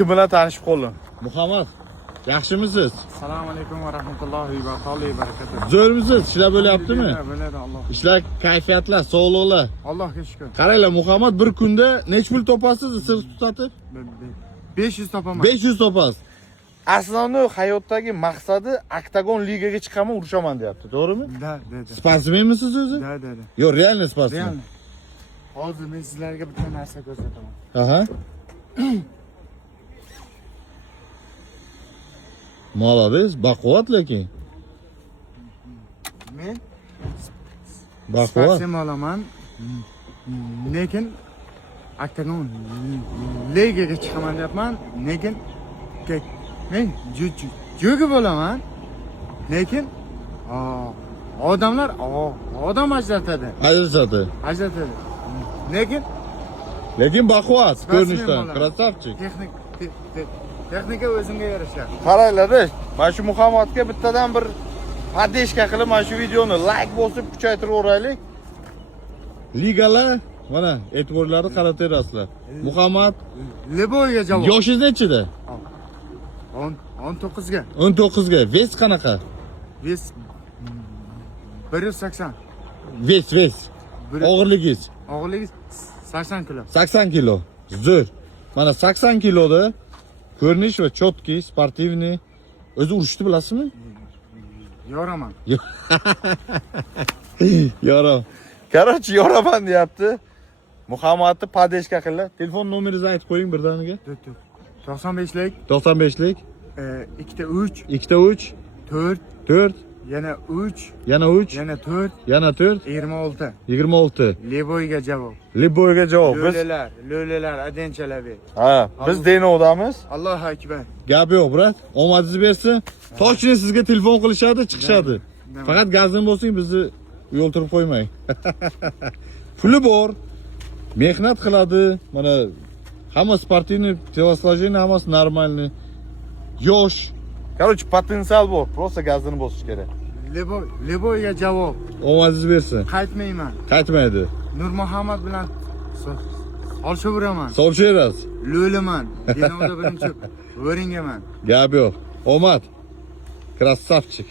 Kim bilan tanishib qolding? Muhammad, yaxshimisiz? Assalomu alaykum va rahmatullohi va barakatuh. Zo'rmisiz? Ishlar bo'lyaptimi? Bo'ladi Alloh. Ishlar, kayfiyatlar, sog'liqlar. Allohga shukr. Qaranglar, Muhammad bir kunda necha pul topasiz issiq tutatib? 500 topaman. 500 topasiz. Aslini hayotdagi maqsadi Oktagon ligaga chiqaman, urushaman deyapti, to'g'rimi? Da. Sportsmenmisiz o'zi? Da. Yo'q, realniy sportsmen. Realni. Hozir men sizlarga bitta narsa ko'rsataman. Aha. Молодец, baquvvat lekin. Men Baquvvat. sportsmen olaman. Lekin Oktagon ligaga chiqaman deyapman. Lekin men jo'gi bo'laman. Lekin odamlar odam ajratadi. Ajratadi. Lekin Baquvvat ko'rinishdan, bo'laman. krasavchik. Texnika o'zimga yarasha. Qaranglar, mana shu Muhammadga bittadan bir podeshka qilib mana shu videoni like bosib kuchaytirib o'raylik. Ligalar mana e'tiborlarni qaratyapsizlar. Muhammad, Leboyga javob. yoshingiz nechida? 19 ga. 19 ga. Ves qanaqa? Ves 180. Ves. Og'irligingiz? Og'irligi 80 kilo. 80 kilo. Zo'r. Mana 80 kiloda ko'rinish va chotki, sportivniy. O'zi urishni bilasizmi? Yoraman. Yo'q. Короче, yoraman deyapti. Muhammadni podeshka qilib, telefon nomeringizni aytib qo'ying birdaniga. 95lik, 95lik 2 2 3 4, 4 yana 3, yana 3 yana 4, yana 4 26. 26. Leboyga javob. Liboyga javob. Biz Lo'lilar, adenchalabi. biz Denovdamiz. Allohu akbar. Gap yo'q, brat. Omadingiz bersin. Toshni sizga telefon qilishadi, chiqishadi. Faqat gazdan bo'lsang bizni yo'ltirib qo'ymang. Puli bor, mehnat qiladi. Mana hamma sportivniy, telosложение hammasi normalniy. Yosh. Короче, potensial bor. Просто gazini bosish kerak. Leboyga javob. Omadingiz bersin. Qaytmayman. Qaytmaydi. Nur Muhammad bilan olishaveraman. Sovchiras. Lo'liman. Denovda birinchi o'ringaman. Gap yo'q. Omad. Krasavchik.